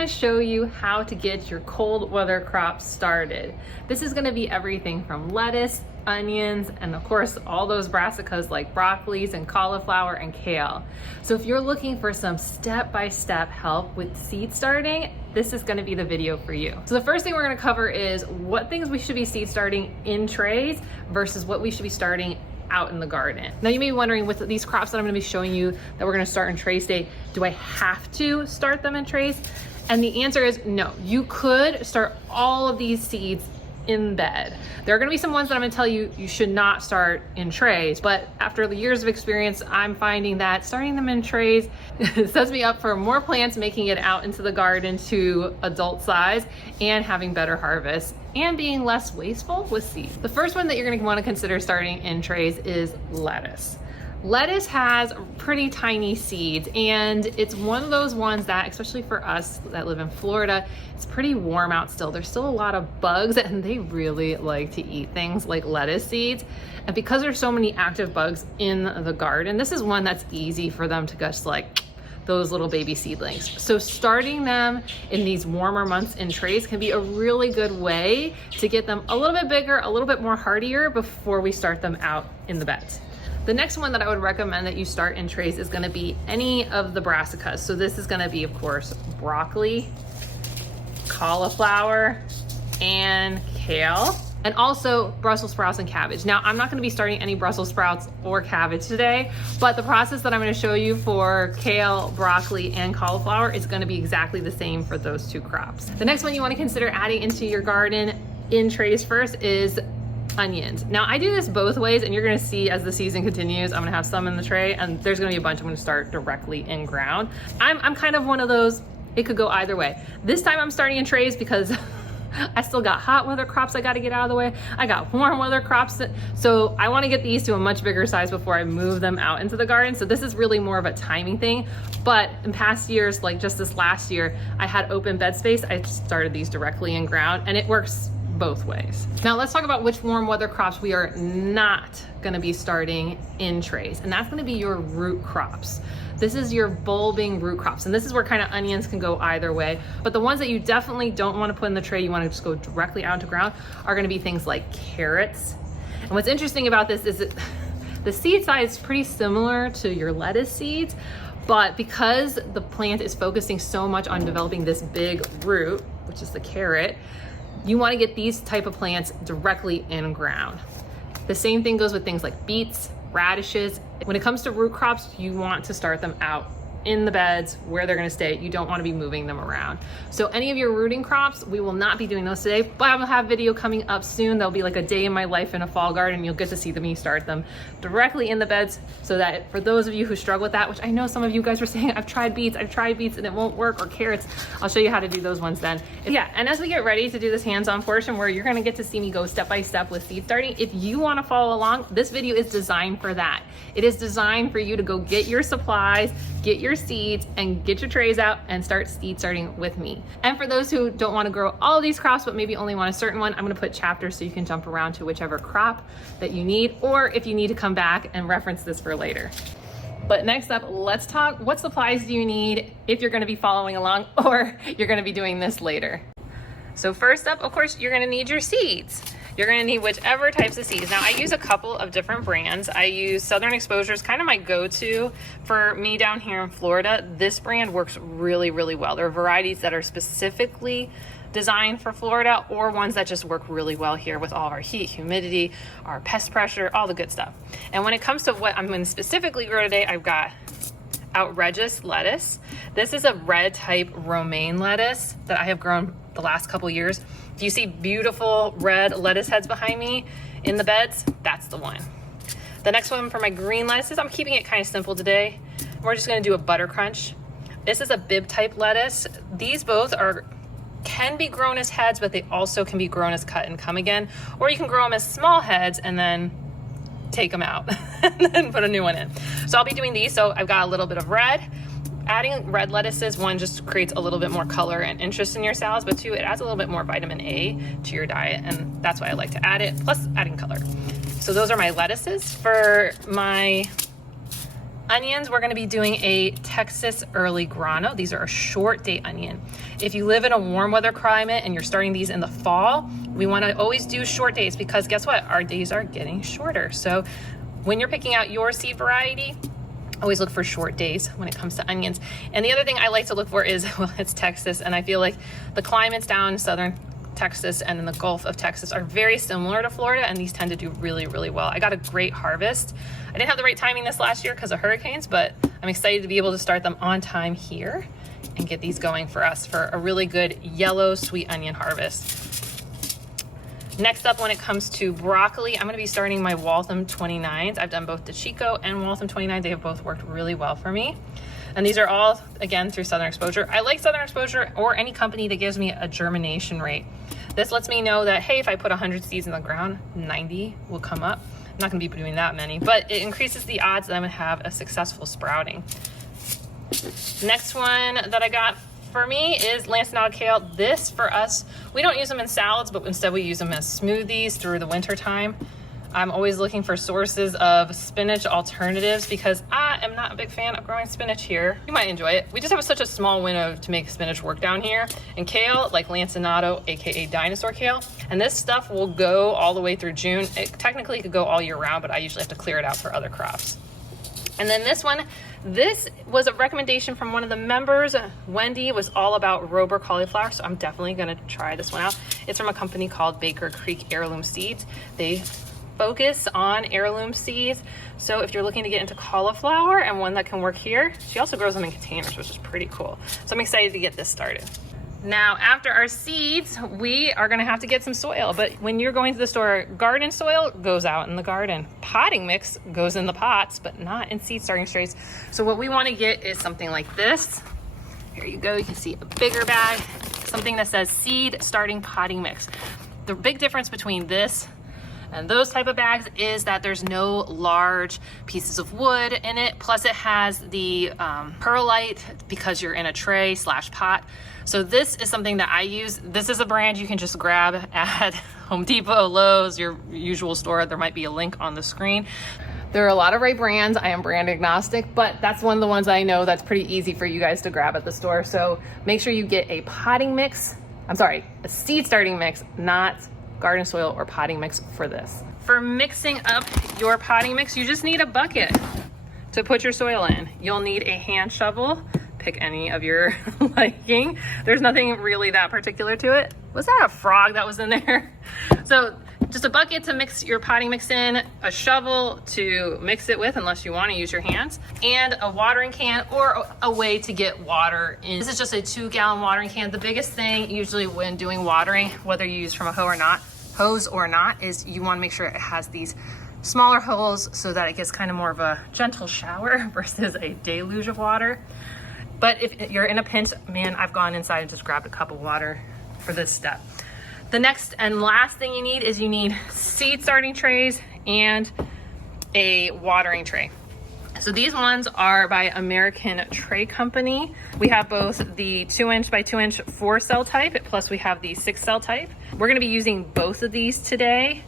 gonna show you how to get your cold weather crops started. This is gonna be everything from lettuce, onions, and of course all those brassicas like broccolis and cauliflower and kale. So if you're looking for some step-by-step help with seed starting, this is gonna be the video for you. So the first thing we're gonna cover is what things we should be seed starting in trays versus what we should be starting out in the garden. Now you may be wondering, with these crops that I'm gonna be showing you that we're gonna start in trays today, do I have to start them in trays? And the answer is no. You could start all of these seeds in bed. There are gonna be some ones that I'm gonna tell you you should not start in trays, but after the years of experience, I'm finding that starting them in trays sets me up for more plants making it out into the garden to adult size and having better harvests and being less wasteful with seeds. The first one that you're gonna wanna consider starting in trays is lettuce. Lettuce has pretty tiny seeds, and it's one of those ones that, especially for us that live in Florida, it's pretty warm out still. There's still a lot of bugs and they really like to eat things like lettuce seeds. And because there's so many active bugs in the garden, this is one that's easy for them to just like those little baby seedlings. So starting them in these warmer months in trays can be a really good way to get them a little bit bigger, a little bit more hardier before we start them out in the beds. The next one that I would recommend that you start in trays is gonna be any of the brassicas. So this is gonna be, of course, broccoli, cauliflower, and kale, and also Brussels sprouts and cabbage. Now, I'm not gonna be starting any Brussels sprouts or cabbage today, but the process that I'm gonna show you for kale, broccoli, and cauliflower is gonna be exactly the same for those two crops. The next one you wanna consider adding into your garden in trays first is onions. Now I do this both ways, and you're gonna see as the season continues, I'm gonna have some in the tray and there's gonna be a bunch I'm gonna start directly in ground. I'm kind of one of those, it could go either way. This time I'm starting in trays because I still got hot weather crops I gotta get out of the way. I got warm weather crops, so I wanna get these to a much bigger size before I move them out into the garden. So this is really more of a timing thing. But in past years, like just this last year, I had open bed space. I started these directly in ground and it works both ways. Now let's talk about which warm weather crops we are not gonna be starting in trays, and that's gonna be your root crops. This is your bulbing root crops, and this is where kind of onions can go either way. But the ones that you definitely don't wanna put in the tray, you wanna just go directly out into ground, are gonna be things like carrots. And what's interesting about this is that the seed size is pretty similar to your lettuce seeds, but because the plant is focusing so much on developing this big root, which is the carrot, you want to get these type of plants directly in ground. The same thing goes with things like beets, radishes. When it comes to root crops, you want to start them out in the beds where they're going to stay. You don't want to be moving them around. So any of your rooting crops, we will not be doing those today, but I will have a video coming up soon. There'll be like a day in my life in a fall garden. You'll get to see me start them directly in the beds, so that for those of you who struggle with that, which I know some of you guys were saying, I've tried beets and it won't work, or carrots, I'll show you how to do those ones then. Yeah, and as we get ready to do this hands-on portion where you're going to get to see me go step by step with seed starting, if you want to follow along, this video is designed for that. It is designed for you to go get your supplies, get your seeds, and get your trays out and start seed starting with me. And for those who don't want to grow all of these crops but maybe only want a certain one, I'm going to put chapters so you can jump around to whichever crop that you need, or if you need to come back and reference this for later. But next up, let's talk what supplies do you need if you're going to be following along or you're going to be doing this later. So first up, of course, you're going to need your seeds. You're gonna need whichever types of seeds. Now I use a couple of different brands. I use Southern Exposure, is kind of my go-to for me down here in Florida. This brand works really, really well. There are varieties that are specifically designed for Florida, or ones that just work really well here with all of our heat, humidity, our pest pressure, all the good stuff. And when it comes to what I'm gonna specifically grow today, I've got outrageous lettuce. This is a red type romaine lettuce that I have grown the last couple years. Do you see beautiful red lettuce heads behind me in the beds? That's the one. The next one for my green lettuces, I'm keeping it kind of simple today. We're just gonna do a butter crunch. This is a bib type lettuce. These both can be grown as heads, but they also can be grown as cut and come again. Or you can grow them as small heads and then take them out and then put a new one in. So I'll be doing these. So I've got a little bit of red. Adding red lettuces, one, just creates a little bit more color and interest in your salads, but two, it adds a little bit more vitamin A to your diet, and that's why I like to add it, plus adding color. So those are my lettuces. For my onions, we're gonna be doing a Texas early grano. These are a short day onion. If you live in a warm weather climate and you're starting these in the fall, we wanna always do short days because guess what? Our days are getting shorter. So when you're picking out your seed variety, always look for short days when it comes to onions. And the other thing I like to look for is, well, it's Texas, and I feel like the climates down in southern Texas and in the Gulf of Texas are very similar to Florida, and these tend to do really, really well. I got a great harvest. I didn't have the right timing this last year because of hurricanes, but I'm excited to be able to start them on time here and get these going for us for a really good yellow sweet onion harvest. Next up, when it comes to broccoli, I'm gonna be starting my Waltham 29s. I've done both the Chico and Waltham 29. They have both worked really well for me. And these are all, again, through Southern Exposure. I like Southern Exposure or any company that gives me a germination rate. This lets me know that, hey, if I put 100 seeds in the ground, 90 will come up. I'm not gonna be doing that many, but it increases the odds that I'm gonna have a successful sprouting. Next one that I got for me is lanceolate kale. This for us, we don't use them in salads, but instead we use them as smoothies through the winter time. I'm always looking for sources of spinach alternatives because I am not a big fan of growing spinach here. You might enjoy it. We just have such a small window to make spinach work down here. And kale, like lanceolate, aka dinosaur kale, and this stuff will go all the way through June. It technically could go all year round, but I usually have to clear it out for other crops. And then this one, this was a recommendation from one of the members. Wendy was all about Rober cauliflower, so I'm definitely gonna try this one out. It's from a company called Baker Creek Heirloom Seeds. They focus on heirloom seeds. So if you're looking to get into cauliflower and one that can work here, she also grows them in containers, which is pretty cool. So I'm excited to get this started. Now, after our seeds, we are gonna have to get some soil, but when you're going to the store, garden soil goes out in the garden. Potting mix goes in the pots, but not in seed starting trays. So what we wanna get is something like this. Here you go, you can see a bigger bag, something that says seed starting potting mix. The big difference between this and those type of bags is that there's no large pieces of wood in it. Plus it has the perlite because you're in a tray / pot. So this is something that I use. This is a brand you can just grab at Home Depot, Lowe's, your usual store. There might be a link on the screen. There are a lot of right brands. I am brand agnostic, but that's one of the ones I know that's pretty easy for you guys to grab at the store. So make sure you get a potting mix. I'm sorry, a seed starting mix, not garden soil or potting mix for this. For mixing up your potting mix, you just need a bucket to put your soil in. You'll need a hand shovel, pick any of your liking. There's nothing really that particular to it. Was that a frog that was in there? So just a bucket to mix your potting mix in, a shovel to mix it with unless you want to use your hands, and a watering can or a way to get water in. This is just a 2-gallon watering can. The biggest thing usually when doing watering, whether you use from a hose or not, is you want to make sure it has these smaller holes so that it gets kind of more of a gentle shower versus a deluge of water. But if you're in a pinch, man, I've gone inside and just grabbed a cup of water for this step. The next and last thing you need is you need seed starting trays and a watering tray. So these ones are by American Tray Company. We have both the 2-inch by 2-inch 4-cell type, plus we have the 6-cell type. We're gonna be using both of these today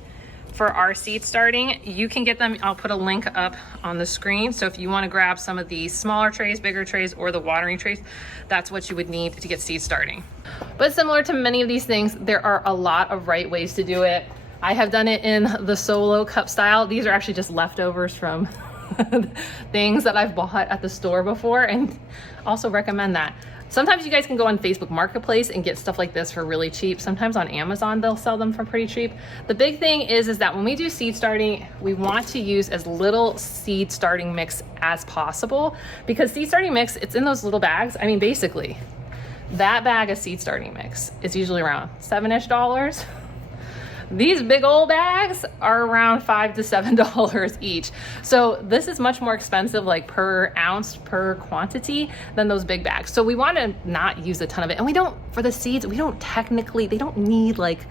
for our seed starting. You can get them, I'll put a link up on the screen. So if you wanna grab some of these smaller trays, bigger trays, or the watering trays, that's what you would need to get seed starting. But similar to many of these things, there are a lot of right ways to do it. I have done it in the solo cup style. These are actually just leftovers from things that I've bought at the store before, and also recommend that. Sometimes you guys can go on Facebook Marketplace and get stuff like this for really cheap. Sometimes on Amazon, they'll sell them for pretty cheap. The big thing is that when we do seed starting, we want to use as little seed starting mix as possible, because seed starting mix, it's in those little bags. I mean, basically, that bag of seed starting mix is usually around $7-ish. These big old bags are around $5 to $7 each. So this is much more expensive, like per ounce, per quantity, than those big bags. So we want to not use a ton of it. And we don't, for the seeds, we don't technically, they don't need like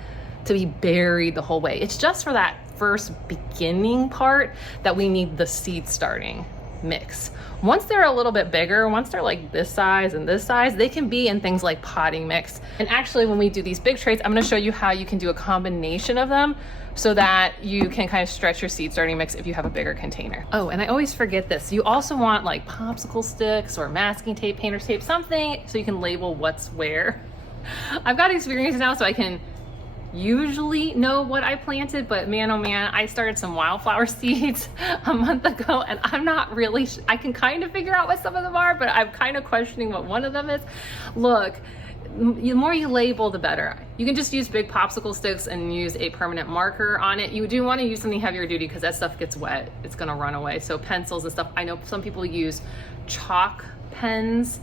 to be buried the whole way. It's just for that first beginning part that we need the seed starting. mix. Once they're a little bit bigger, once they're like this size and this size, they can be in things like potting mix. And actually when we do these big trays, I'm gonna show you how you can do a combination of them so that you can kind of stretch your seed starting mix if you have a bigger container. Oh, and I always forget this. You also want like popsicle sticks or masking tape, painter's tape, something so you can label what's where. I've got experience now so I can usually know what I planted, but man, oh man, I started some wildflower seeds a month ago and I'm not really, I can kind of figure out what some of them are, but I'm kind of questioning what one of them is. Look, the more you label, the better. You can just use big popsicle sticks and use a permanent marker on it. You do want to use something heavier duty because that stuff gets wet. It's going to run away. So pencils and stuff. I know some people use chalk pens.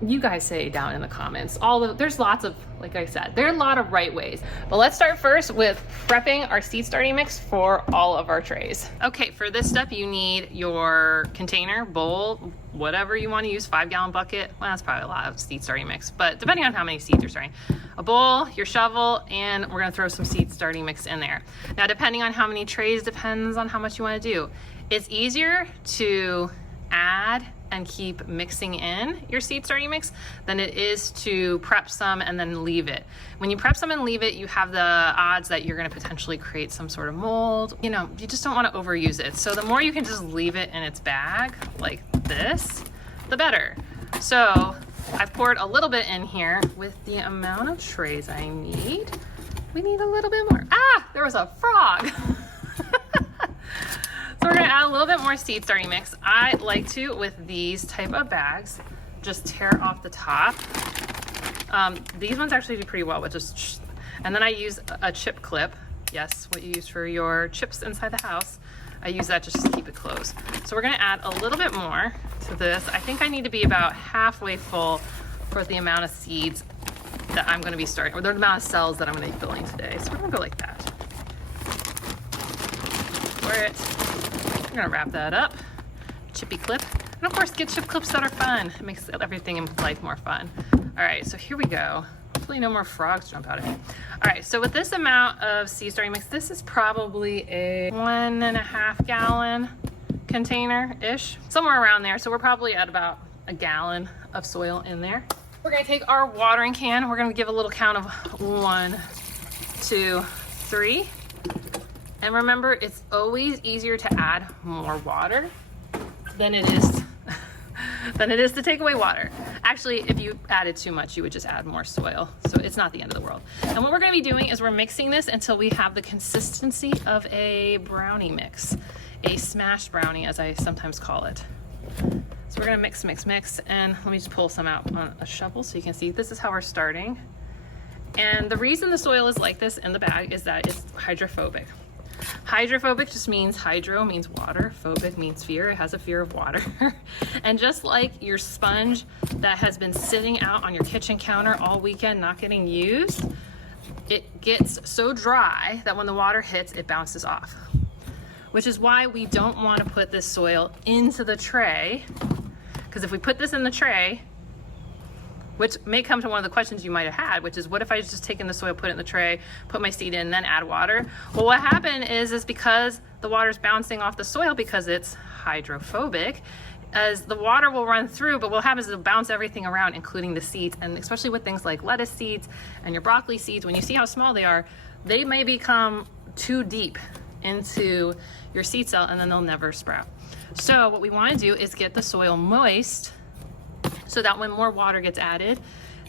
You guys say down in the comments. There's lots of, like I said, there are a lot of right ways. But let's start first with prepping our seed starting mix for all of our trays. Okay, for this step, you need your container, bowl, whatever you want to use, 5-gallon bucket. Well, that's probably a lot of seed starting mix, but depending on how many seeds you're starting. A bowl, your shovel, and we're gonna throw some seed starting mix in there. Now, depending on how many trays, depends on how much you want to do. It's easier to add and keep mixing in your seed starting mix than it is to prep some and then leave it. When you prep some and leave it, you have the odds that you're going to potentially create some sort of mold. You know, you just don't want to overuse it. So the more you can just leave it in its bag like this, the better. So I poured a little bit in here with the amount of trays I need. We need a little bit more. Ah, there was a frog. So we're gonna add a little bit more seed starting mix. I like to, with these type of bags, just tear off the top. These ones actually do pretty well with just, and then I use a chip clip. Yes, what you use for your chips inside the house. I use that just to keep it closed. So we're gonna add a little bit more to this. I think I need to be about halfway full for the amount of seeds that I'm gonna be starting, or the amount of cells that I'm gonna be filling today. So we're gonna go like that. Pour it. We're gonna wrap that up, chippy clip, and of course get chip clips that are fun. It makes everything in life more fun. All right, so here we go. Hopefully no more frogs jump out of it. All right, so with this amount of seed starting mix, this is probably a 1.5 gallon container-ish, somewhere around there. So we're probably at about a gallon of soil in there. We're gonna take our watering can. We're gonna give a little count of 1, 2, 3. And remember, it's always easier to add more water than it is to take away water. Actually, if you added too much, you would just add more soil. So it's not the end of the world. And what we're gonna be doing is we're mixing this until we have the consistency of a brownie mix, a smashed brownie, as I sometimes call it. So we're gonna mix, mix, mix. And let me just pull some out on a shovel so you can see. This is how we're starting. And the reason the soil is like this in the bag is that it's hydrophobic. Hydrophobic just means hydro means water, phobic means fear. It has a fear of water. And just like your sponge that has been sitting out on your kitchen counter all weekend not getting used, it gets so dry that when the water hits, it bounces off. Which is why we don't want to put this soil into the tray, because if we put this in the tray, which may come to one of the questions you might have had, which is what if I just taken the soil, put it in the tray, put my seed in, then add water? Well, what happened is because the water's bouncing off the soil because it's hydrophobic, as the water will run through, but what happens is it'll bounce everything around, including the seeds. And especially with things like lettuce seeds and your broccoli seeds, when you see how small they are, they may become too deep into your seed cell and then they'll never sprout. So what we want to do is get the soil moist so that when more water gets added,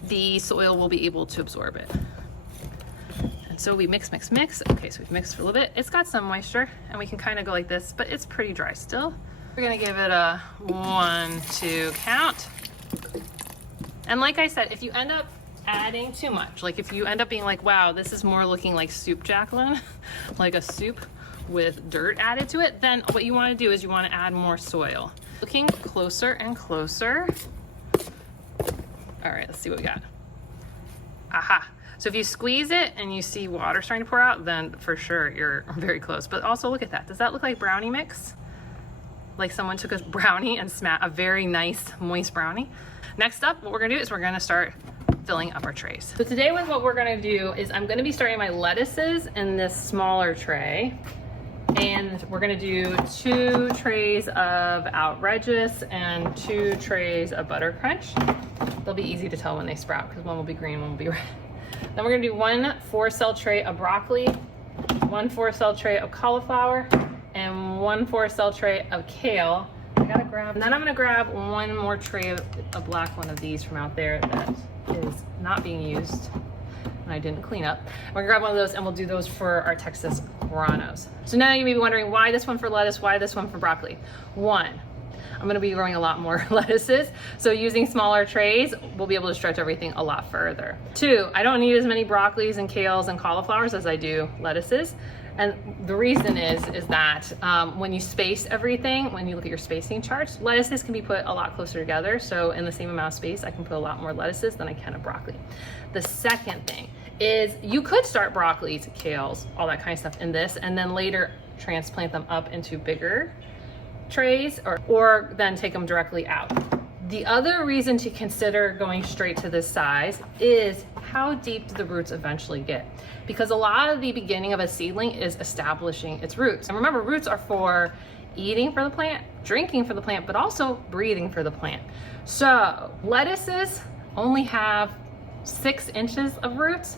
the soil will be able to absorb it. And so we mix, mix, mix. Okay, so we've mixed for a little bit. It's got some moisture and we can kind of go like this, but it's pretty dry still. We're gonna give it a 1, 2 count. And like I said, if you end up adding too much, like if you end up being like, wow, this is more looking like soup, Jacqueline, like a soup with dirt added to it, then what you wanna do is you wanna add more soil. Looking closer and closer. All right, let's see what we got. Aha. So if you squeeze it and you see water starting to pour out, then for sure you're very close. But also look at that. Does that look like brownie mix? Like someone took a brownie and smashed a very nice moist brownie. Next up, what we're gonna do is we're gonna start filling up our trays. So today what we're gonna do is I'm gonna be starting my lettuces in this smaller tray. And we're gonna do 2 trays of outrageous and 2 trays of butter crunch. They'll be easy to tell when they sprout because one will be green, one will be red. Then we're gonna do 1 4-cell tray of broccoli, 1 4-cell tray of cauliflower, and 1 4-cell tray of kale. I gotta grab, and then I'm gonna grab 1 more tray of a black one of these from out there that is not being used and I didn't clean up. We're gonna grab one of those and we'll do those for our Texas granos. So now you may be wondering why this one for lettuce, why this one for broccoli. 1, I'm gonna be growing a lot more lettuces, so using smaller trays, we'll be able to stretch everything a lot further. 2, I don't need as many broccolis and kales and cauliflowers as I do lettuces. And the reason is that when you space everything, when you look at your spacing charts, lettuces can be put a lot closer together. So in the same amount of space, I can put a lot more lettuces than I can of broccoli. The second thing is you could start broccolis, kales, all that kind of stuff in this, and then later transplant them up into bigger trays or then take them directly out. The other reason to consider going straight to this size is how deep do the roots eventually get? Because a lot of the beginning of a seedling is establishing its roots. And remember, roots are for eating for the plant, drinking for the plant, but also breathing for the plant. So lettuces only have 6 inches of roots.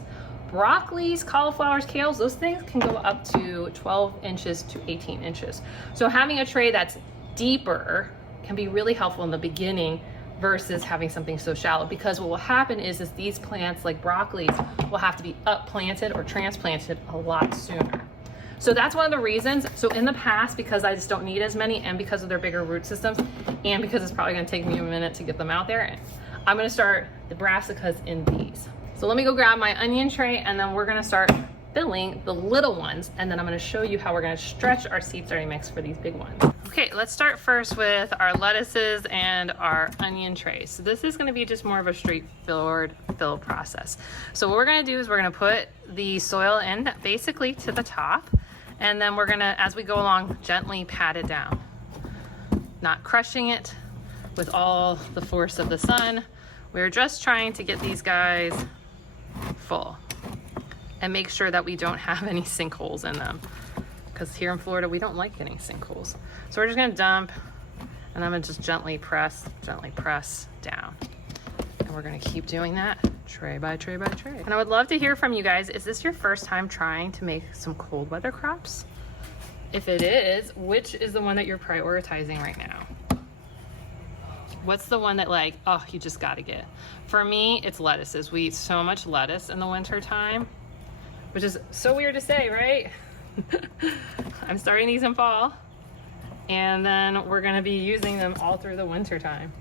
Broccolis, cauliflowers, kales, those things can go up to 12 inches to 18 inches. So having a tray that's deeper can be really helpful in the beginning versus having something so shallow, because what will happen is these plants like broccoli will have to be upplanted or transplanted a lot sooner. So that's one of the reasons. So in the past, because I just don't need as many and because of their bigger root systems and because it's probably gonna take me a minute to get them out there, I'm gonna start the brassicas in these. So let me go grab my onion tray and then we're gonna start filling the little ones, and then I'm gonna show you how we're gonna stretch our seed starting mix for these big ones. Okay, let's start first with our lettuces and our onion trays. So this is gonna be just more of a straightforward fill process. So what we're gonna do is we're gonna put the soil in basically to the top, and then we're gonna, as we go along, gently pat it down. Not crushing it with all the force of the sun. We're just trying to get these guys full and make sure that we don't have any sinkholes in them, because here in Florida we don't like getting sinkholes. So we're just gonna dump, and I'm gonna just gently press down, and we're gonna keep doing that tray by tray by tray. And I would love to hear from you guys. Is this your first time trying to make some cold weather crops? If it is, which is the one that you're prioritizing right now? What's the one that, like, oh, you just gotta get? For me, it's lettuces. We eat so much lettuce in the winter time, which is so weird to say, right? I'm starting these in fall, and then we're gonna be using them all through the winter time.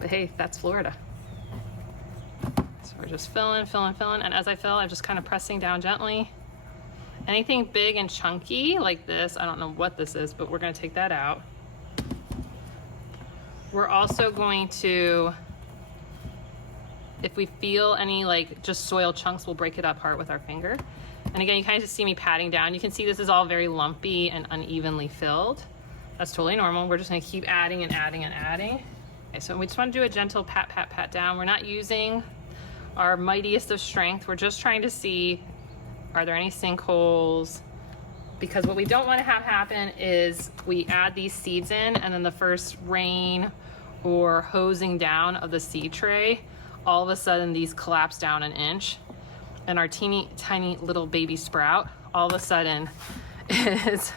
But hey, that's Florida. So we're just filling, and as I fill, I'm just kind of pressing down gently. Anything big and chunky like this, I don't know what this is, but we're gonna take that out. We're also going to, if we feel any like just soil chunks, we'll break it apart with our finger. And again, you kind of just see me patting down. You can see this is all very lumpy and unevenly filled. That's totally normal. We're just gonna keep adding and adding and adding. Okay, so we just wanna do a gentle pat, pat, pat down. We're not using our mightiest of strength. We're just trying to see, are there any sinkholes? Because what we don't wanna have happen is we add these seeds in, and then the first rain or hosing down of the seed tray, all of a sudden these collapse down an inch, and our teeny tiny little baby sprout all of a sudden is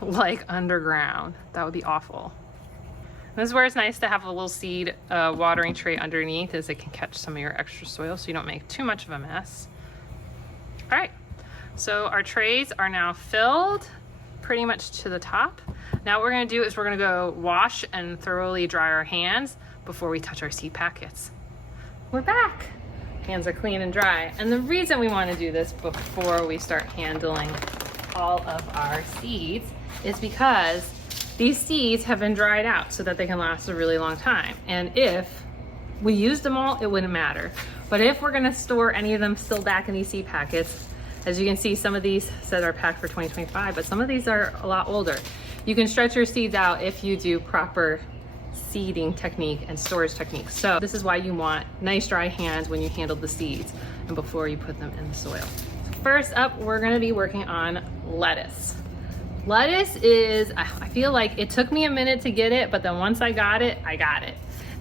like underground. That would be awful. And this is where it's nice to have a little seed watering tray underneath, as it can catch some of your extra soil so you don't make too much of a mess. All right, so our trays are now filled pretty much to the top. Now what we're gonna do is we're gonna go wash and thoroughly dry our hands before we touch our seed packets. We're back. Hands are clean and dry. And the reason we wanna do this before we start handling all of our seeds is because these seeds have been dried out so that they can last a really long time. And if we used them all, it wouldn't matter. But if we're gonna store any of them still back in these seed packets, as you can see, some of these said are packed for 2025, but some of these are a lot older. You can stretch your seeds out if you do proper seeding technique and storage technique. So this is why you want nice dry hands when you handle the seeds and before you put them in the soil. First up, we're gonna be working on lettuce. Lettuce is, I feel like it took me a minute to get it, but then once I got it, I got it.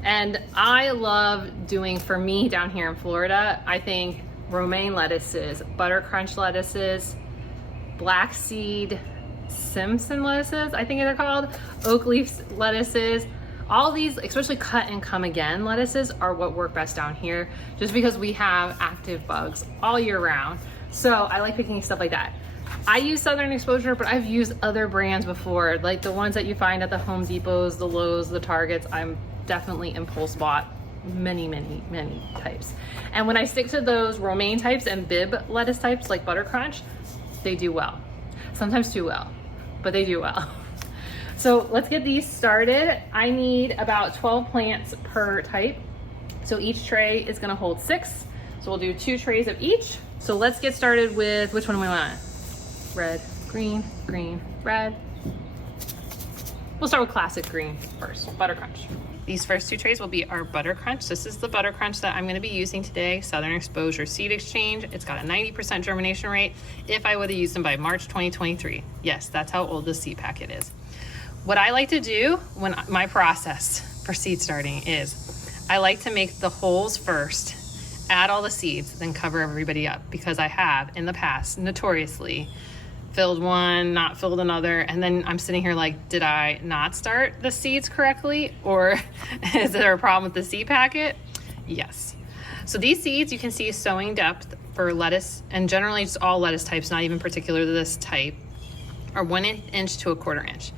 And I love doing, for me down here in Florida, I think romaine lettuces, butter crunch lettuces, black seed Simpson lettuces, I think they're called, oak leaf lettuces. All these, especially cut and come again lettuces, are what work best down here, just because we have active bugs all year round. So I like picking stuff like that. I use Southern Exposure, but I've used other brands before, like the ones that you find at the Home Depots, the Lowe's, the Targets. I'm definitely impulse bought many types. And when I stick to those romaine types and bib lettuce types like butter crunch, they do well. Sometimes too well, but they do well. So let's get these started. I need about 12 plants per type. So each tray is gonna hold 6. So we'll do 2 trays of each. So let's get started with, which one we want? Red, green, red. We'll start with classic green first, butter crunch. These first 2 trays will be our butter crunch. This is the butter crunch that I'm gonna be using today, Southern Exposure Seed Exchange. It's got a 90% germination rate if I would have used them by March 2023. Yes, that's how old this seed packet is. What I like to do when my process for seed starting is I like to make the holes first, add all the seeds, then cover everybody up, because I have in the past notoriously filled one, not filled another, and then I'm sitting here like, did I not start the seeds correctly, or is there a problem with the seed packet? Yes. So these seeds, you can see sowing depth for lettuce, and generally just all lettuce types, not even particular to this type, are 1 inch to 1/4 inch.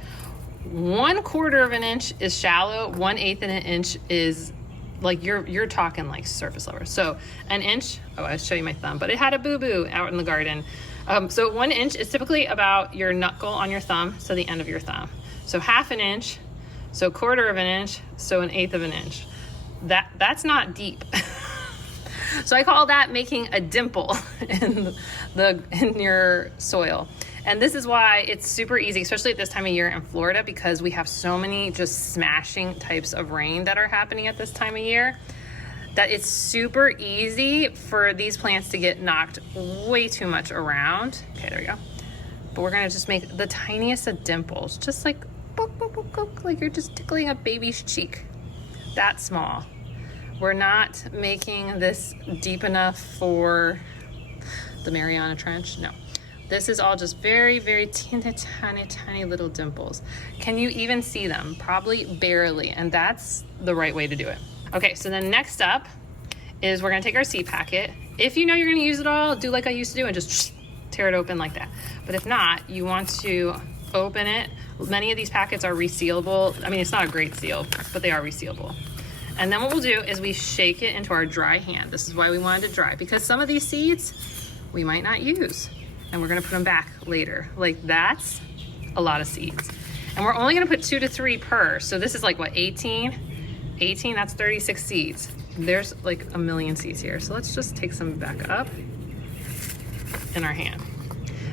1/4 of an inch is shallow, 1/8 of an inch is like, you're talking like surface level. So an inch, oh, I was showing you my thumb, but it had a boo-boo out in the garden. So 1 inch is typically about your knuckle on your thumb, so the end of your thumb. So 1/2 an inch, so 1/4 of an inch, so 1/8 of an inch. That's not deep. So I call that making a dimple in your soil. And this is why it's super easy, especially at this time of year in Florida, because we have so many just smashing types of rain that are happening at this time of year, that it's super easy for these plants to get knocked way too much around. Okay, there we go. But we're gonna just make the tiniest of dimples, just like book, book, book, book, like you're just tickling a baby's cheek. That small. We're not making this deep enough for the Mariana Trench, no. This is all just very tiny little dimples. Can you even see them? Probably barely, and that's the right way to do it. Okay, so then next up is we're gonna take our seed packet. If you know you're gonna use it all, do like I used to do and just tear it open like that. But if not, you want to open it. Many of these packets are resealable. I mean, it's not a great seal, but they are resealable. And then what we'll do is we shake it into our dry hand. This is why we wanted it dry, because some of these seeds we might not use, and we're gonna put them back later. Like, that's a lot of seeds. And we're only gonna put 2 to 3 per. So this is like what, 18? 18, that's 36 seeds. There's like a million seeds here. So let's just take some back up in our hand.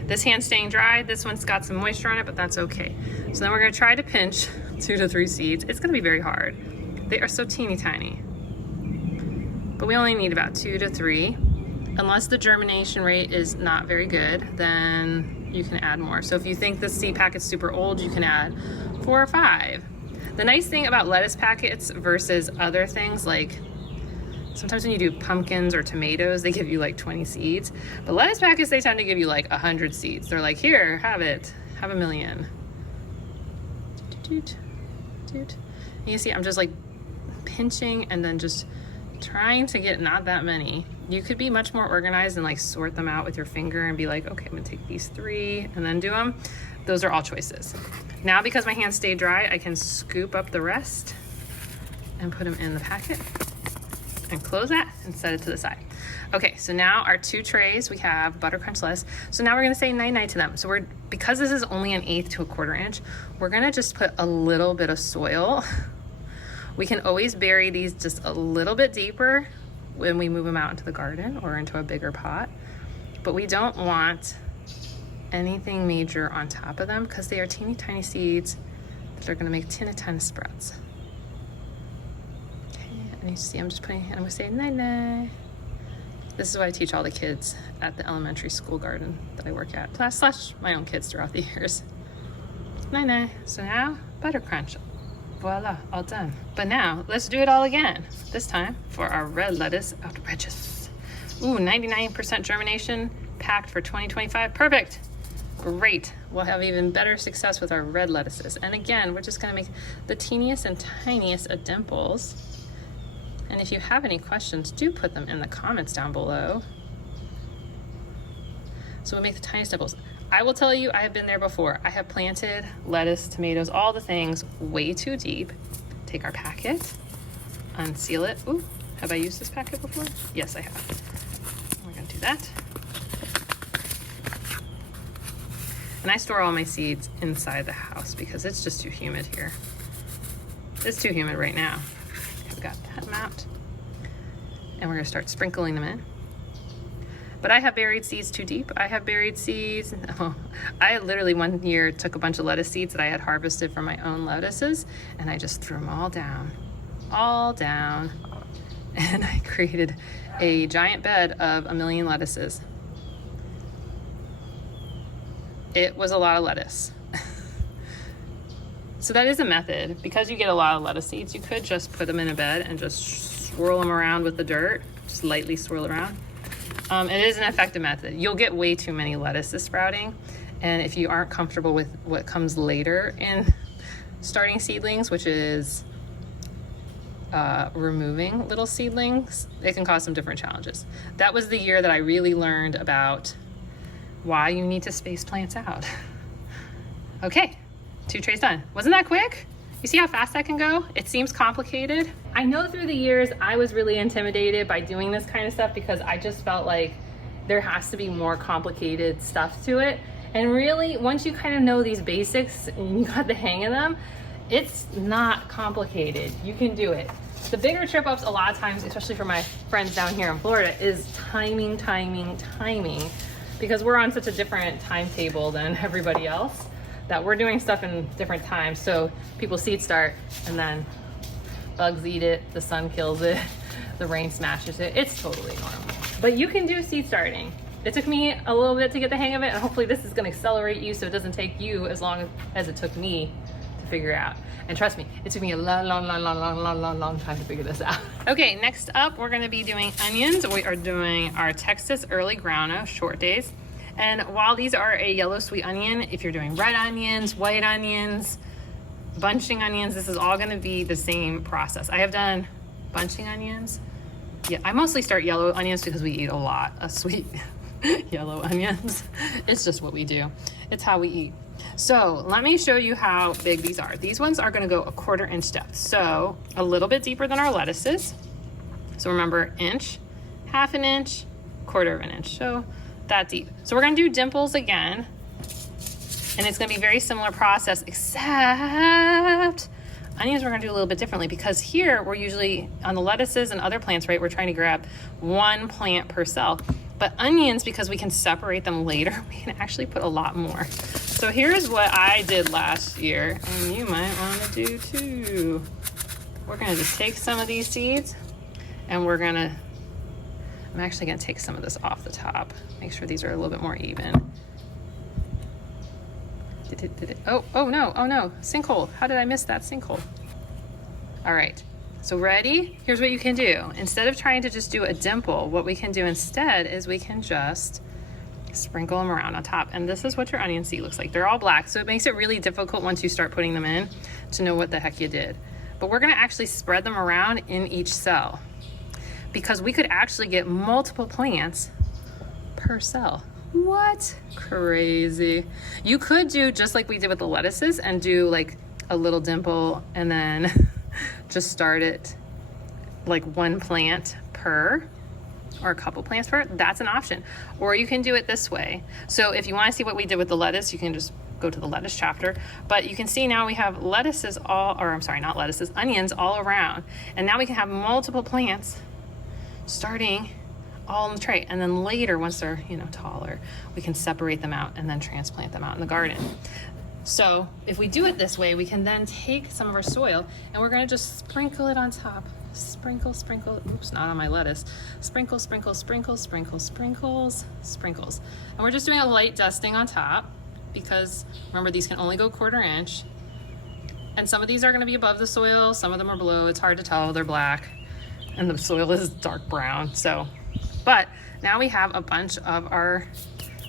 This hand's staying dry. This one's got some moisture on it, but that's okay. So then we're gonna try to pinch 2 to 3 seeds. It's gonna be very hard. They are so teeny tiny. But we only need about 2 to 3. Unless the germination rate is not very good, then you can add more. So if you think the seed packet's super old, you can add 4 or 5. The nice thing about lettuce packets versus other things, like sometimes when you do pumpkins or tomatoes, they give you like 20 seeds. But lettuce packets, they tend to give you like 100 seeds. They're like, here, have it, have 1,000,000. And you see, I'm just like pinching and then just trying to get not that many. You could be much more organized and like sort them out with your finger and be like, okay, I'm gonna take these 3 and then do them. Those are all choices. Now, because my hands stay dry, I can scoop up the rest and put them in the packet and close that and set it to the side. Okay, so now our 2 trays, we have butter crunch lettuce. So now we're gonna say night-night to them. So because this is only 1/8 to 1/4 inch, we're gonna just put a little bit of soil. We can always bury these just a little bit deeper when we move them out into the garden or into a bigger pot, but we don't want anything major on top of them because they are teeny tiny seeds that are gonna make tin sprouts. Okay, and you see I'm just putting, and I'm gonna say night-night. This is what I teach all the kids at the elementary school garden that I work at, slash my own kids throughout the years. night. So now, butter crunch. Voila, all done. But now, let's do it all again. This time for our red lettuce outrageous. Ooh, 99% germination, packed for 2025. Perfect. Great. We'll have even better success with our red lettuces. And again, we're just gonna make the teeniest and tiniest of dimples. And if you have any questions, do put them in the comments down below. So we'll make the tiniest dimples. I will tell you, I have been there before. I have planted lettuce, tomatoes, all the things way too deep. Take our packet, unseal it. Ooh, have I used this packet before? Yes, I have. We're gonna do that. And I store all my seeds inside the house because it's just too humid here. It's too humid right now. I've got that out. And we're gonna start sprinkling them in. But I have buried seeds too deep. I have buried seeds. Oh, I literally one year took a bunch of lettuce seeds that I had harvested from my own lettuces and I just threw them all down. And I created a giant bed of 1,000,000 lettuces. It was a lot of lettuce. So that is a method. Because you get a lot of lettuce seeds, you could just put them in a bed and just swirl them around with the dirt, just lightly swirl around. It is an effective method. You'll get way too many lettuces sprouting. And if you aren't comfortable with what comes later in starting seedlings, which is removing little seedlings, it can cause some different challenges. That was the year that I really learned about why you need to space plants out. Okay, 2 trays done. Wasn't that quick? You see how fast that can go? It seems complicated. I know through the years I was really intimidated by doing this kind of stuff because I just felt like there has to be more complicated stuff to it. And really, once you kind of know these basics and you got the hang of them, it's not complicated. You can do it. The bigger trip ups a lot of times, especially for my friends down here in Florida, is timing, because we're on such a different timetable than everybody else that we're doing stuff in different times. So people seed start and then bugs eat it, the sun kills it, the rain smashes it. It's totally normal. But you can do seed starting. It took me a little bit to get the hang of it, and hopefully this is gonna accelerate you so it doesn't take you as long as it took me to figure out. And trust me, it took me a long time to figure this out. Okay, next up, we're gonna be doing onions. We are doing our Texas early grano short days. And while these are a yellow sweet onion, if you're doing red onions, white onions, bunching onions, this is all gonna be the same process. I have done bunching onions. Yeah, I mostly start yellow onions because we eat a lot of sweet yellow onions. It's just what we do. It's how we eat. So let me show you how big these are. These ones are gonna go 1/4 inch depth. So a little bit deeper than our lettuces. So remember, inch, 1/2 inch, 1/4 inch. So that deep. So we're gonna do dimples again. And it's gonna be a very similar process, except onions we're gonna do a little bit differently because here we're usually, on the lettuces and other plants, right, we're trying to grab 1 plant per cell. But onions, because we can separate them later, we can actually put a lot more. So here's what I did last year, and you might wanna do too. We're gonna just take some of these seeds and I'm actually gonna take some of this off the top. Make sure these are a little bit more even. Oh no, sinkhole. How did I miss that sinkhole? All right, so ready? Here's what you can do. Instead of trying to just do a dimple, what we can do instead is we can just sprinkle them around on top. And this is what your onion seed looks like. They're all black, so it makes it really difficult once you start putting them in to know what the heck you did. But we're gonna actually spread them around in each cell because we could actually get multiple plants per cell. What? Crazy. You could do just like we did with the lettuces and do like a little dimple and then just start it like 1 plant per or a couple plants per. That's an option. Or you can do it this way. So if you want to see what we did with the lettuce, you can just go to the lettuce chapter. But you can see now we have lettuces onions all around. And now we can have multiple plants starting all in the tray. And then later, once they're, taller, we can separate them out and then transplant them out in the garden. So if we do it this way, we can then take some of our soil and we're gonna just sprinkle it on top. Sprinkle, sprinkle, oops, not on my lettuce. Sprinkle, sprinkle, sprinkle, sprinkle, sprinkles, sprinkles. And we're just doing a light dusting on top. because remember, these can only go 1/4 inch. And some of these are gonna be above the soil, some of them are below. It's hard to tell, they're black. And the soil is dark brown, so. But now we have a bunch of our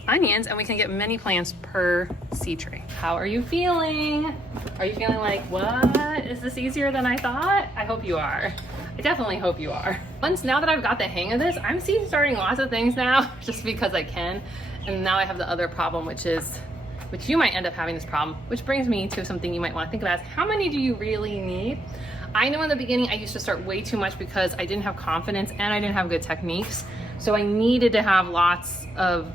onions and we can get many plants per seed tray. How are you feeling? Are you feeling like, what? Is this easier than I thought? I hope you are. I definitely hope you are. Now that I've got the hang of this, I'm seed starting lots of things now just because I can. And now I have the other problem, which you might end up having this problem, which brings me to something you might want to think about is how many do you really need? I know in the beginning I used to start way too much because I didn't have confidence and I didn't have good techniques. So I needed to have lots of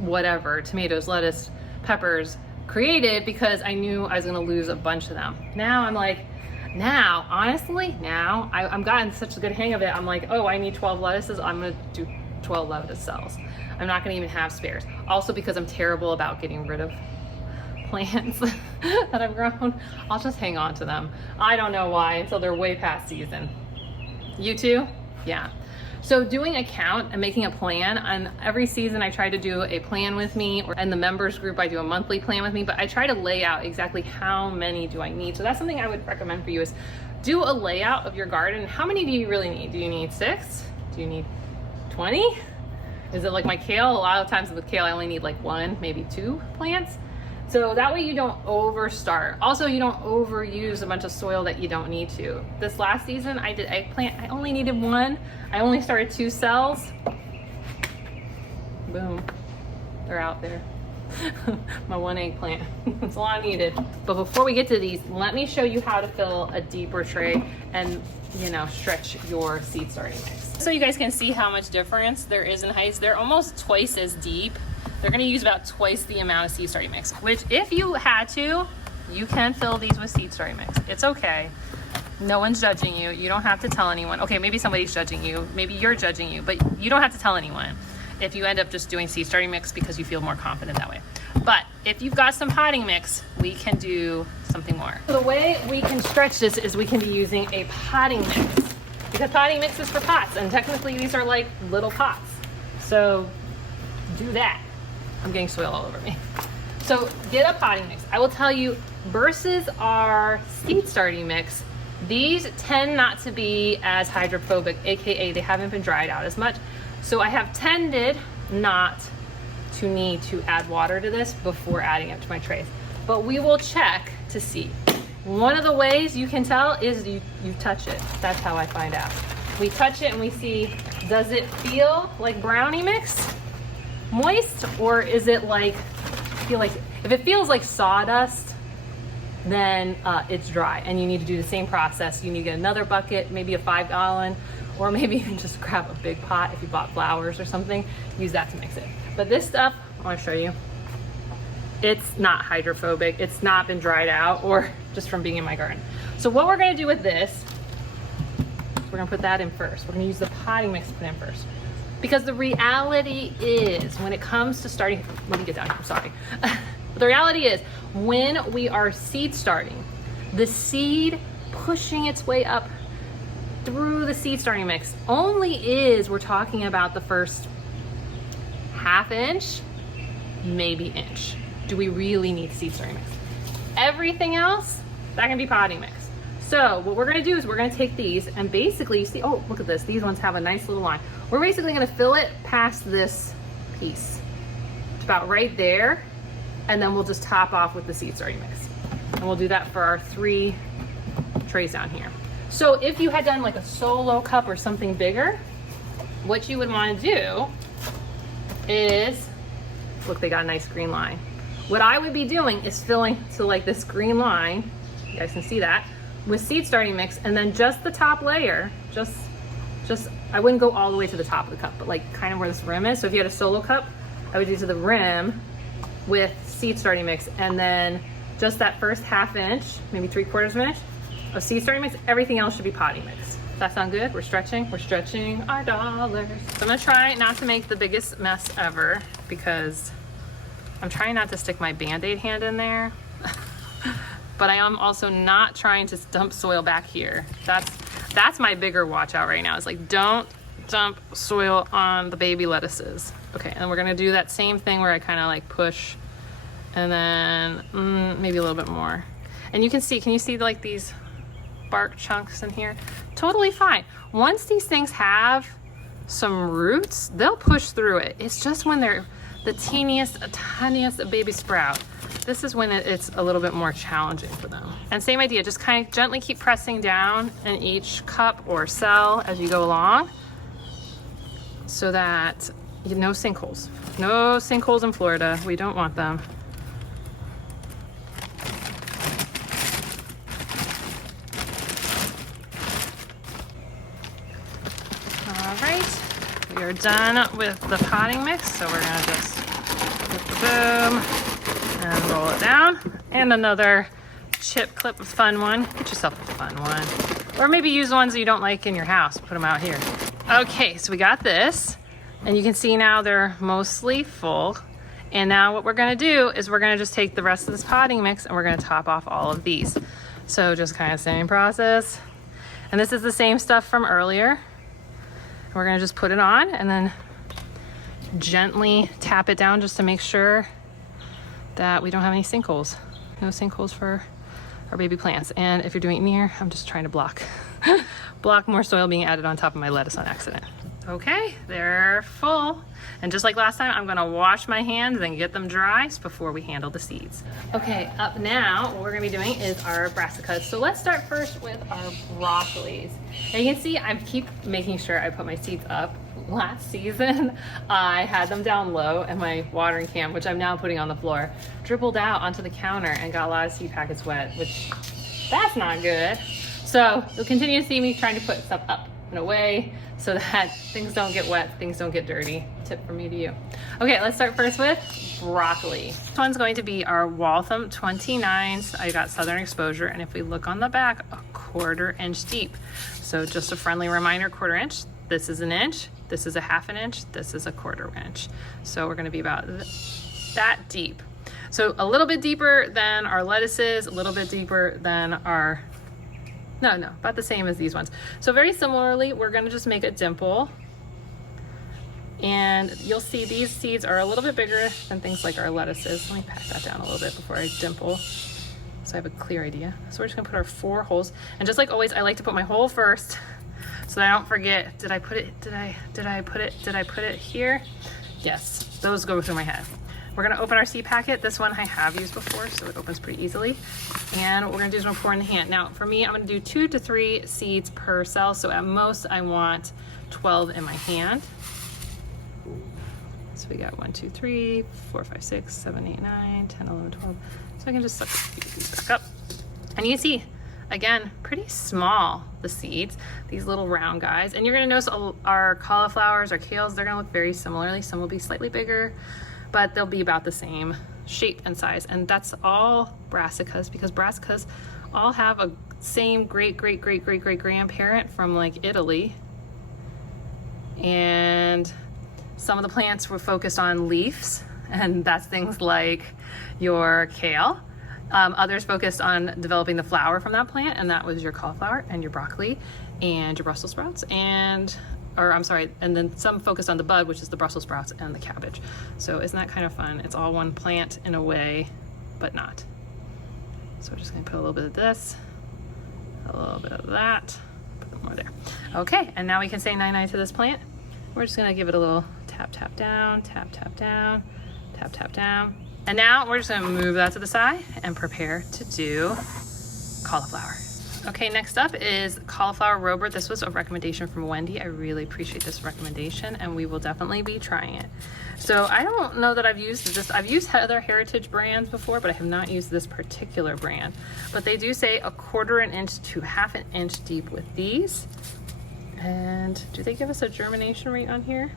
whatever, tomatoes, lettuce, peppers created because I knew I was gonna lose a bunch of them. Now I'm like, honestly, I'm gotten such a good hang of it. I'm like, oh, I need 12 lettuces. I'm gonna do 12 lettuce cells. I'm not gonna even have spares. Also because I'm terrible about getting rid of plants that I've grown. I'll just hang on to them. I don't know why until they're way past season. You too? Yeah. So doing a count and making a plan, and every season I try to do a plan with me, or in the members group I do a monthly plan with me, but I try to lay out exactly how many do I need. So that's something I would recommend for you is do a layout of your garden. How many do you really need? Do you need 6? Do you need 20? Is it like my kale? A lot of times with kale I only need like 1, maybe 2 plants. So that way you don't overstart. Also, you don't overuse a bunch of soil that you don't need to. This last season, I did eggplant. I only needed 1. I only started 2 cells. Boom, they're out there. My 1 eggplant, that's all I needed. But before we get to these, let me show you how to fill a deeper tray and, you know, stretch your seed starting mix. So you guys can see how much difference there is in heights. They're almost twice as deep. They're gonna use about twice the amount of seed starting mix, which if you had to, you can fill these with seed starting mix. It's okay. No one's judging you. You don't have to tell anyone. Okay, maybe somebody's judging you. Maybe you're judging you, but you don't have to tell anyone if you end up just doing seed starting mix because you feel more confident that way. But if you've got some potting mix, we can do something more. So the way we can stretch this is we can be using a potting mix, because potting mix is for pots, and technically these are like little pots. So do that. I'm getting soil all over me. So get a potting mix. I will tell you, versus our seed starting mix, these tend not to be as hydrophobic, AKA they haven't been dried out as much. So I have tended not to need to add water to this before adding it to my trays. But we will check to see. One of the ways you can tell is you touch it. That's how I find out. We touch it and we see, does it feel like brownie mix? Moist, or is it like, if it feels like sawdust, then it's dry and you need to do the same process. You need to get another bucket, maybe a 5-gallon, or maybe even just grab a big pot if you bought flowers or something, use that to mix it. But this stuff, I want to show you, it's not hydrophobic. It's not been dried out or just from being in my garden. So what we're gonna do with this, we're gonna put that in first. We're gonna use the potting mix to put in first. Because the reality is, when it comes to starting, let me get down here, I'm sorry. The reality is, when we are seed starting, the seed pushing its way up through the seed starting mix only is, we're talking about the first ½ inch, maybe inch. Do we really need seed starting mix? Everything else, that can be potting mix. So what we're gonna do is we're gonna take these and basically, you see, oh, look at this. These ones have a nice little line. We're basically gonna fill it past this piece. It's about right there. And then we'll just top off with the seed starting mix. And we'll do that for our 3 trays down here. So if you had done like a solo cup or something bigger, what you would wanna do is, look, they got a nice green line. What I would be doing is filling to like this green line, you guys can see that, with seed starting mix, and then just the top layer, just I wouldn't go all the way to the top of the cup, but like kind of where this rim is. So if you had a solo cup, I would do to the rim with seed starting mix, and then just that first ½ inch, maybe 3/4 of an inch of seed starting mix. Everything else should be potting mix. Does that sound good? We're stretching our dollars. So I'm gonna try not to make the biggest mess ever, because I'm trying not to stick my Band-Aid hand in there. But I am also not trying to dump soil back here. That's my bigger watch out right now. It's like, don't dump soil on the baby lettuces. Okay, and we're gonna do that same thing where I kind of like push And then maybe a little bit more. And you can see, can you see like these bark chunks in here? Totally fine. Once these things have some roots, they'll push through it. It's just when they're the tiniest baby sprout, this is when it's a little bit more challenging for them. And same idea, just kind of gently keep pressing down in each cup or cell as you go along, so that no sinkholes. No sinkholes in Florida. We don't want them. All right, we are done with the potting mix, so we're gonna just hit the boom and roll it down. And another chip clip, a fun one. Get yourself a fun one. Or maybe use the ones that you don't like in your house, put them out here. Okay, so we got this, and you can see now they're mostly full. And now what we're gonna do is we're gonna just take the rest of this potting mix and we're gonna top off all of these. So just kind of same process. And this is the same stuff from earlier. We're gonna just put it on and then gently tap it down just to make sure that we don't have any sinkholes. No sinkholes for our baby plants. And if you're doing it near, I'm just trying to block more soil being added on top of my lettuce on accident. Okay, they're full. And just like last time, I'm gonna wash my hands and get them dry before we handle the seeds. Okay, up now, what we're gonna be doing is our brassicas. So let's start first with our broccolis. And you can see I keep making sure I put my seeds up. Last season, I had them down low and my watering can, which I'm now putting on the floor, dribbled out onto the counter and got a lot of seed packets wet, which that's not good. So you'll continue to see me trying to put stuff up and away so that things don't get wet, things don't get dirty. Tip from me to you. Okay, let's start first with broccoli. This one's going to be our Waltham 29s. I got Southern Exposure, and if we look on the back, a 1/4 inch deep. So just a friendly reminder, 1/4 inch. This is an inch, this is a 1/2 inch, this is a 1/4 inch. So we're gonna be about that deep. So a little bit deeper than our lettuces, a little bit deeper than our, no, about the same as these ones. So very similarly, we're gonna just make a dimple. And you'll see these seeds are a little bit bigger than things like our lettuces. Let me pack that down a little bit before I dimple, so I have a clear idea. So we're just gonna put our 4 holes. And just like always, I like to put my hole first, so that I don't forget. Did I put it here? Yes, those go through my head. We're gonna open our seed packet. This one I have used before, so it opens pretty easily. And what we're gonna do is we're gonna pour in the hand. Now, for me, I'm gonna do 2 to 3 seeds per cell. So at most, I want 12 in my hand. So we got 1, 2, 3, 4, 5, 6, 7, 8, 9, 10, 11, 12. So I can just suck these back up. And you can see, again, pretty small, the seeds, these little round guys. And you're gonna notice our cauliflowers, our kales, they're gonna look very similarly. Some will be slightly bigger, but they'll be about the same shape and size. And that's all brassicas, because brassicas all have a same great grandparent from like Italy. And some of the plants were focused on leaves, and that's things like your kale. Others focused on developing the flower from that plant, and that was your cauliflower and your broccoli and your Brussels sprouts, and then some focused on the bud, which is the Brussels sprouts and the cabbage. So isn't that kind of fun? It's all one plant in a way, but not. So we're just gonna put a little bit of this, a little bit of that, put more there. Okay, and now we can say night-night to this plant. We're just gonna give it a little tap, tap down, tap, tap down, tap, tap down. And now we're just gonna move that to the side and prepare to do cauliflower. Okay, next up is cauliflower rober. This was a recommendation from Wendy. I really appreciate this recommendation, and we will definitely be trying it. So I don't know that I've used this. I've used other heritage brands before, but I have not used this particular brand. But they do say 1/4 inch to 1/2 inch deep with these. And do they give us a germination rate on here?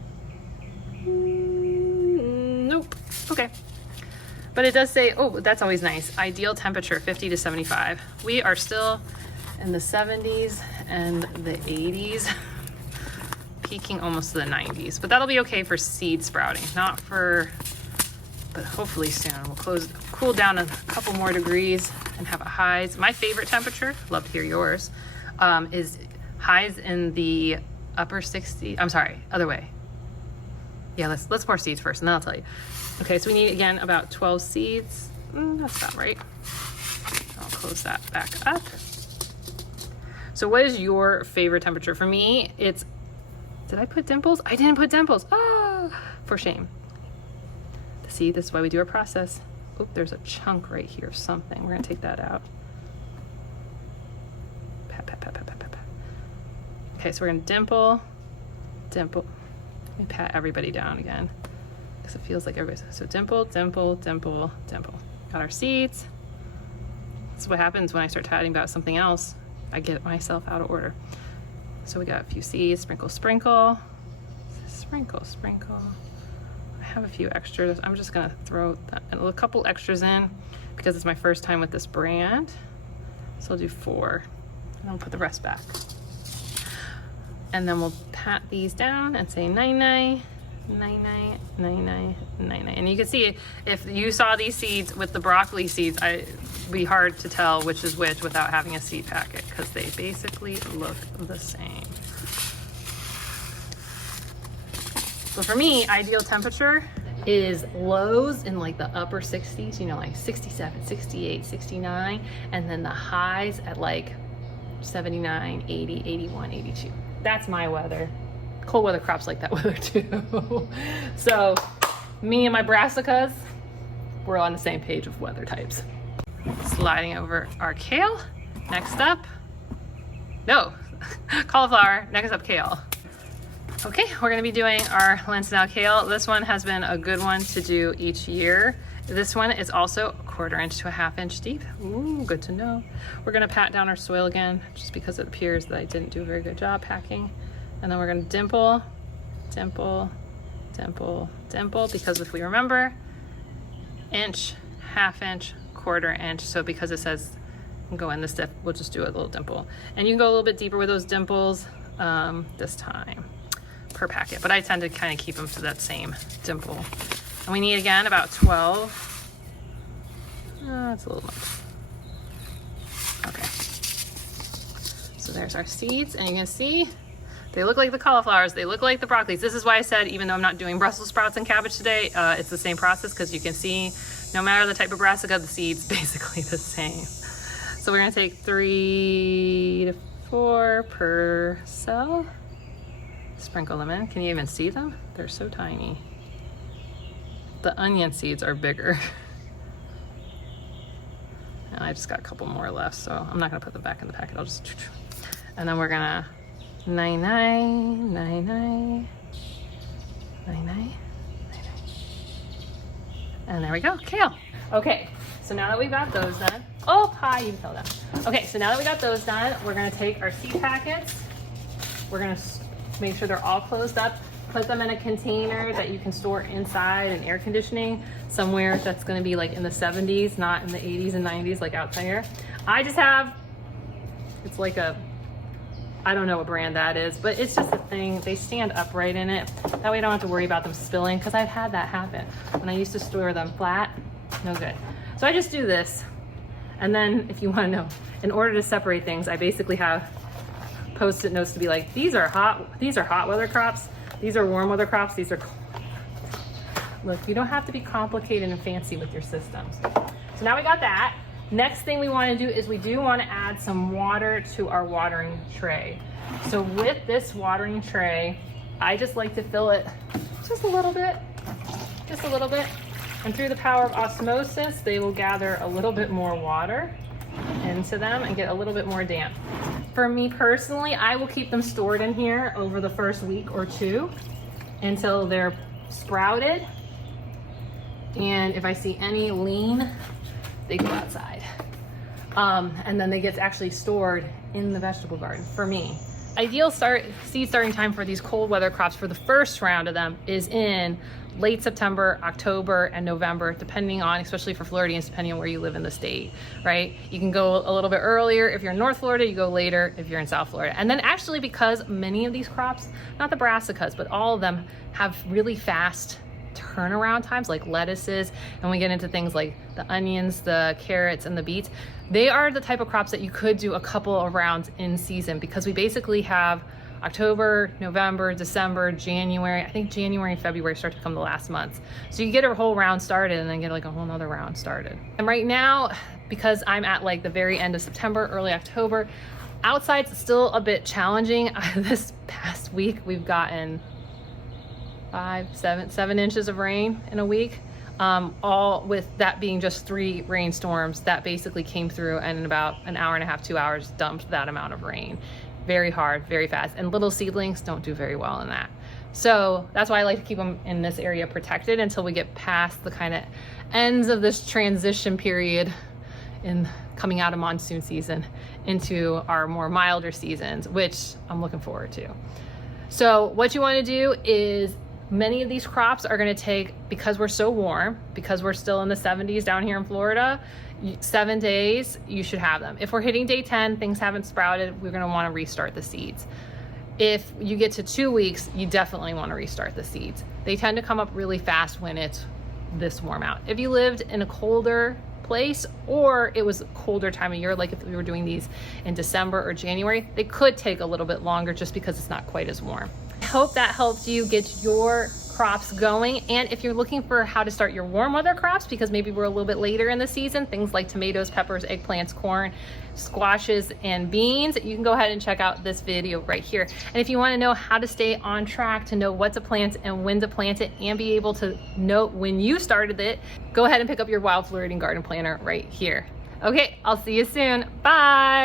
Nope. Okay. But it does say, oh, that's always nice. Ideal temperature, 50 to 75. We are still in the 70s and the 80s, peaking almost to the 90s. But that'll be okay for seed sprouting, not for, but hopefully soon. We'll cool down a couple more degrees and have a highs. My favorite temperature, love to hear yours, is highs in the upper 60s. I'm sorry, other way. Yeah, let's pour seeds first and then I'll tell you. Okay, so we need, again, about 12 seeds. That's about right. I'll close that back up. So what is your favorite temperature? For me, it's, did I put dimples? I didn't put dimples. Ah, for shame. See, this is why we do our process. Oop, there's a chunk right here of something. We're gonna take that out. Pat, pat, pat, pat, pat, pat, pat. Okay, so we're gonna dimple. Let me pat everybody down again, because it feels like everybody's, so dimple, dimple, dimple, dimple. Got our seeds. This is what happens when I start chatting about something else. I get myself out of order. So we got a few seeds, sprinkle, sprinkle, sprinkle, sprinkle. I have a few extras. I'm just gonna throw a couple extras in because it's my first time with this brand. So I'll do 4, and I'll put the rest back. And then we'll pat these down and say nine nine, nine nine, nine nine, nine nine. And you can see, if you saw these seeds with the broccoli seeds, it'd be hard to tell which is which without having a seed packet, because they basically look the same. So for me, ideal temperature is lows in like the upper 60s, you know, like 67, 68, 69, and then the highs at like 79, 80, 81, 82. That's my weather. Cold weather crops like that weather too. So me and my brassicas, we're on the same page of weather types. Sliding over our kale. Next up, no, cauliflower. Next up, kale. Okay, we're gonna be doing our lanceolate kale. This one has been a good one to do each year. This one is also 1/4 inch to 1/2 inch deep. Ooh, good to know. We're gonna pat down our soil again, just because it appears that I didn't do a very good job packing. And then we're gonna dimple, dimple, dimple, dimple, because if we remember, inch, 1/2 inch, 1/4 inch. So because it says go in this dip, we'll just do a little dimple. And you can go a little bit deeper with those dimples this time per packet, but I tend to kind of keep them to that same dimple. And we need, again, about 12. That's a little much. Okay. So there's our seeds, and you can see they look like the cauliflowers, they look like the broccolis. This is why I said, even though I'm not doing Brussels sprouts and cabbage today, it's the same process, because you can see no matter the type of brassica, the seed's basically the same. So we're gonna take 3 to 4 per cell. Sprinkle them in. Can you even see them? They're so tiny. The onion seeds are bigger. And I just got a couple more left, so I'm not gonna put them back in the packet. I'll just, and then we're gonna 9 9 9 9 9 9. And there we go, kale. Okay, so now that we've got those done, oh, hi, you can tell that. Okay, so now that we got those done, we're gonna take our seed packets. We're gonna make sure they're all closed up, put them in a container that you can store inside and air conditioning somewhere that's gonna be like in the 70s, not in the 80s and 90s like outside here. I just have, it's like a, I don't know what brand that is, but it's just a thing. They stand upright in it. That way I don't have to worry about them spilling, because I've had that happen. When I used to store them flat, no good. So I just do this. And then if you wanna know, in order to separate things, I basically have Post-it notes to be like, these are hot weather crops, these are warm weather crops, these are cold. Look, you don't have to be complicated and fancy with your systems. So now we got that. Next thing we want to do is we do want to add some water to our watering tray. So with this watering tray, I just like to fill it just a little bit. And through the power of osmosis, they will gather a little bit more water into them and get a little bit more damp. For me personally, I will keep them stored in here over the first week or 2 until they're sprouted. And if I see any lean, they go outside. And then they get actually stored in the vegetable garden for me. Ideal seed starting time for these cold weather crops for the first round of them is in late September, October, and November, depending on, especially for Floridians, depending on where you live in the state, right? You can go a little bit earlier. If you're in North Florida, you go later if you're in South Florida. And then actually, because many of these crops, not the brassicas, but all of them have really fast turnaround times, like lettuces, and we get into things like the onions, the carrots, and the beets. They are the type of crops that you could do a couple of rounds in season, because we basically have October, November, December, January. I think January and February start to become the last months. So you get a whole round started and then get like a whole nother round started. And right now, because I'm at like the very end of September, early October, outside's still a bit challenging. This past week, we've gotten 7 inches of rain in a week. All with that being just 3 rainstorms that basically came through and in about an hour and a half, 2 hours dumped that amount of rain. Very hard, very fast. And little seedlings don't do very well in that. So that's why I like to keep them in this area protected until we get past the kind of ends of this transition period in coming out of monsoon season into our more milder seasons, which I'm looking forward to. So what you want to do is, many of these crops are going to take, because we're so warm, because we're still in the 70s down here in Florida, 7 days you should have them. If we're hitting day 10, things haven't sprouted, we're going to want to restart the seeds. If you get to 2 weeks, you definitely want to restart the seeds. They tend to come up really fast when it's this warm out. If you lived in a colder place or it was a colder time of year, like if we were doing these in December or January, they could take a little bit longer just because it's not quite as warm. I hope that helps you get your crops going. And if you're looking for how to start your warm weather crops, because maybe we're a little bit later in the season, things like tomatoes, peppers, eggplants, corn, squashes, and beans, you can go ahead and check out this video right here. And if you want to know how to stay on track, to know what to plant and when to plant it, and be able to note when you started it, go ahead and pick up your Wild Floridian garden planner right here. Okay, I'll see you soon. Bye.